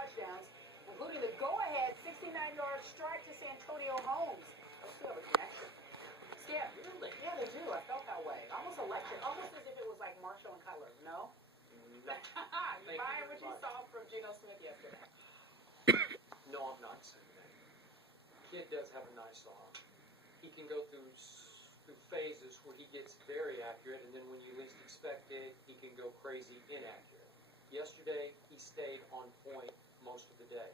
touchdowns, including the go-ahead 69-yard strike to Santonio Holmes. Those two have a connection. Yeah, really? Yeah, they do. I felt that way. Almost electric. Almost as if it was like Marshall and Cutler. No? You buying what you saw from Geno Smith yesterday? No, I'm not saying that. Kid does have a nice arm. He can go through phases where he gets very accurate, and then when you least expect it, he can go crazy inaccurate. Yesterday, he stayed on point most of the day.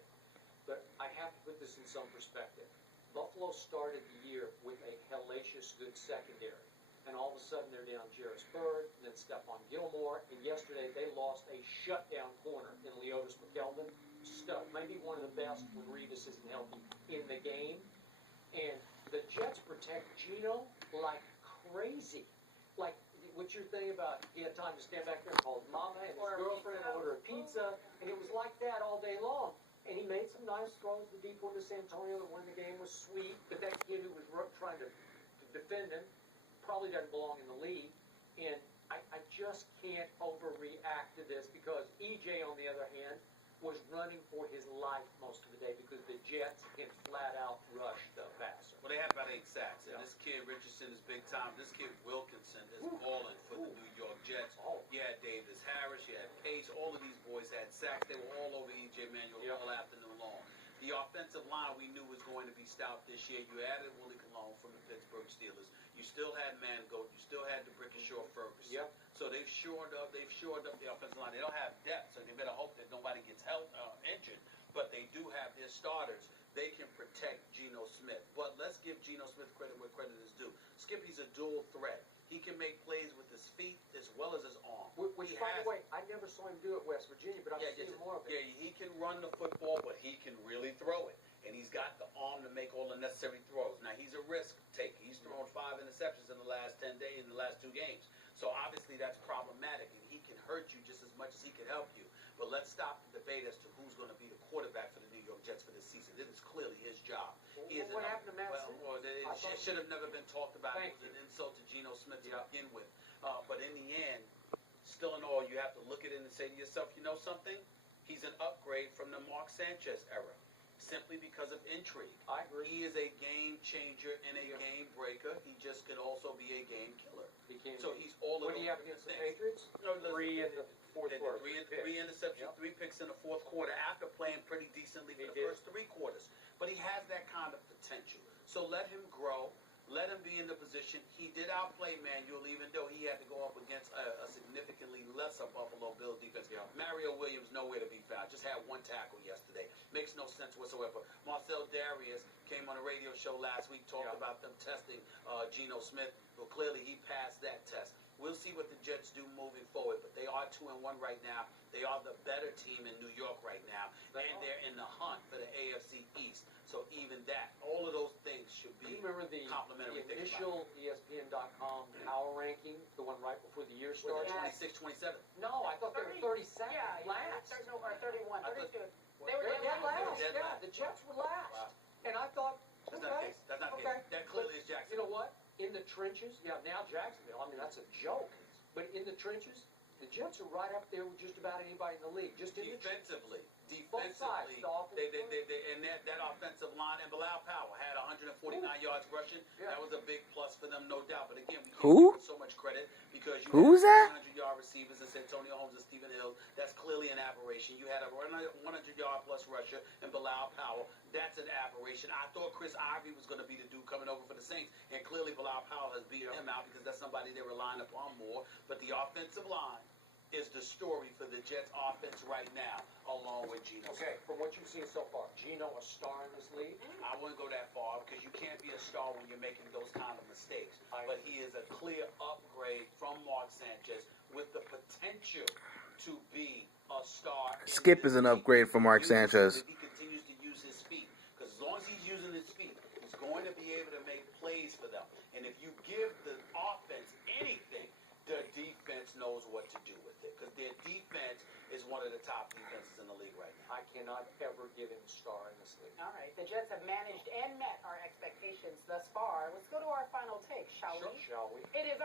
But I have to put this in some perspective. Buffalo started the year with a hellacious good secondary. And all of a sudden, they're down Jarris Bird, and then Stephon Gilmore. And yesterday, they lost a shutdown corner in Leotis McKelvin. Stud, maybe one of the best when Revis isn't healthy in the game. And the Jets protect Geno like crazy. Like, what's your thing about he had time to stand back there and call his mama and his girlfriend and order a pizza? And it was like that all day long. And he made some nice throws to deep one to Santonio when the game was sweet. But that kid who was trying to defend him probably doesn't belong in the league. And I just can't overreact to this because EJ, on the other hand, was running for his life most of the day because the Jets can flat out rush the passer. Well, they had about 8 sacks. And this kid Richardson is big time. This kid Wilkinson is balling for the New York Jets. You had Davis Harris, you had Pace. All of these boys had sacks. They were all over E.J. Manuel all afternoon long. The offensive line we knew was going to be stout this year. You added Willie Colon from the Pittsburgh Steelers. You still had Mangold. You still had DeBrickashaw Ferguson. Yep. So they've shored up the offensive line. They don't have depth, so they better hope that nobody gets injured. But they do have their starters. They can protect Geno Smith. But let's give Geno Smith credit where credit is due. Skippy's a dual threat. He can make plays with his feet as well as his arm. Which, by the way, I never saw him do at West Virginia, but I've seen more of it. Yeah, he can run the football, but he can really throw it. And he's got the arm to make all the necessary throws. Now, he's a risk taker. He's thrown 5 interceptions in the last 10 days, in the last 2 games. So, obviously, that's problematic, and he can hurt you just as much as he can help you. But let's stop the debate as to who's going to be the quarterback for the New York Jets for this season. This is clearly his job. What happened to Matt It should have never been talked about. It was an insult to Geno Smith to begin with. But in the end, still in all, you have to look at it and say to yourself, you know something? He's an upgrade from the Mark Sanchez era, simply because of intrigue. I agree. He is a game changer and a game breaker. He just could also be a game killer. So he's all of those things. What do you have against the Patriots? 3 in the fourth quarter. 3 interceptions, 3 picks in the fourth quarter after playing pretty decently for the first 3 quarters. But he has that kind of potential. So let him grow. Let him be in the position. He did outplay Manuel, even though he had to go up against a significantly lesser Buffalo Bills defense. Mario Williams nowhere to be found. Just had 1 tackle yesterday. Makes no sense whatsoever. Marcel Darius came on a radio show last week, talked about them testing Geno Smith. Well, clearly he passed that test. We'll see what the Jets do moving forward, but they are 2-1 right now. They are the better team in New York right now, and they're in the hunt for the AFC East. So even that, all of those things should be complimentary. The initial ESPN.com power ranking, the one right before the year started? 26, 27. No, I thought they were 32nd last. No, or 31, 32. They were dead last. Yeah, the Jets were last. Wow. And I thought, That's not the case. That's not the case. That clearly is You Jacksonville. know what? In the trenches, now Jacksonville, I mean, that's a joke. But in the trenches, the Jets are right up there with just about anybody in the league. Just in Defensively, both sides, and that offensive line, and Bilal Powell had 149 yards rushing. That was a big plus for them, no doubt. But again, we can't give so much credit because you had 100-yard receivers in Santonio Holmes and Stephen Hill. That's clearly an aberration. You had a 100-yard plus rusher in Bilal Powell. That's an aberration. I thought Chris Ivory was going to be the dude coming over for the Saints, and clearly Bilal Powell has beaten him out because that's somebody they're relying upon more. But the offensive line is the story for the Jets offense right now, along with Geno. Okay, from what you've seen so far, Geno a star in this league? I wouldn't go that far because you can't be a star when you're making those kind of mistakes. But he is a clear upgrade from Mark Sanchez with the potential to be a star. Skip is an upgrade from Mark Sanchez. He continues to use his feet because as long as he's using his feet, he's going to be able to make plays for them. And if you give the offense anything, the defense knows what to do with it because their defense is one of the top defenses in the league right now. I cannot ever give him a star in this league. All right. The Jets have managed and met our expectations thus far. Let's go to our final take, shall we? Shall we? It is